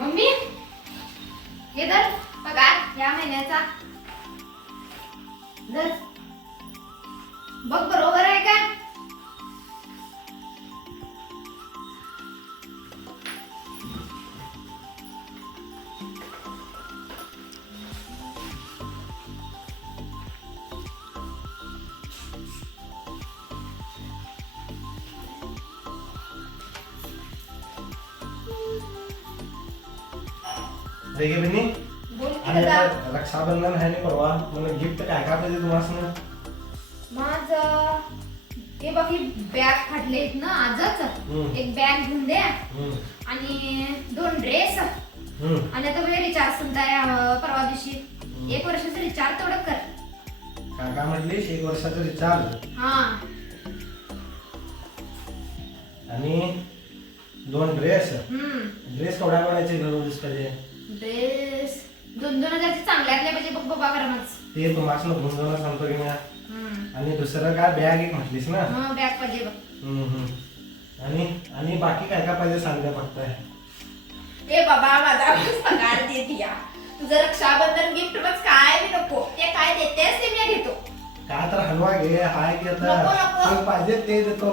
Mummy हे धर पगार या महिन्याचा धर बघ बरोबर आहे का? देखिए बहिणी बोल आणि की दादा. आता रक्षाबंधन आहे ना परवा मला गिफ्ट काय काय पाहिजे तुम्हाला? माझं हे बघ ही बॅग फाटलेत ना आजच. एक बॅग घेऊन द्या आणि 2 ड्रेस आणि आता वेळ रिचार्ज संपताय परवा दिवशी 1 वर्षाचं रिचार्ज तेवढं कर. काय काय म्हटलीस? 1 वर्षाचं रिचार्ज हा आणि 2 ड्रेस. ड्रेस केवढ्या कोणाचे घालून पाहिजे? ड्रेस 2,000चे चांगल्यातल्या पाहिजे बघ बाबा गरमच. ते तुम्हाला घेऊन सांगतो की मी. आणि दुसरं काय बॅग एक म्हटलीस ना? हा बॅग पाहिजे बघ. आणि आणि बाकी काय काय पाहिजे सांग द्या फक्त. ए बाबा माझा पगार दे दिया. तुझं रक्षाबंधन गिफ्ट बस काय बी नको. ते काय देतेस ते मी घेतो. काय तर हलवा घे हाय की नको, नको. आता पाहिजे ते देतो.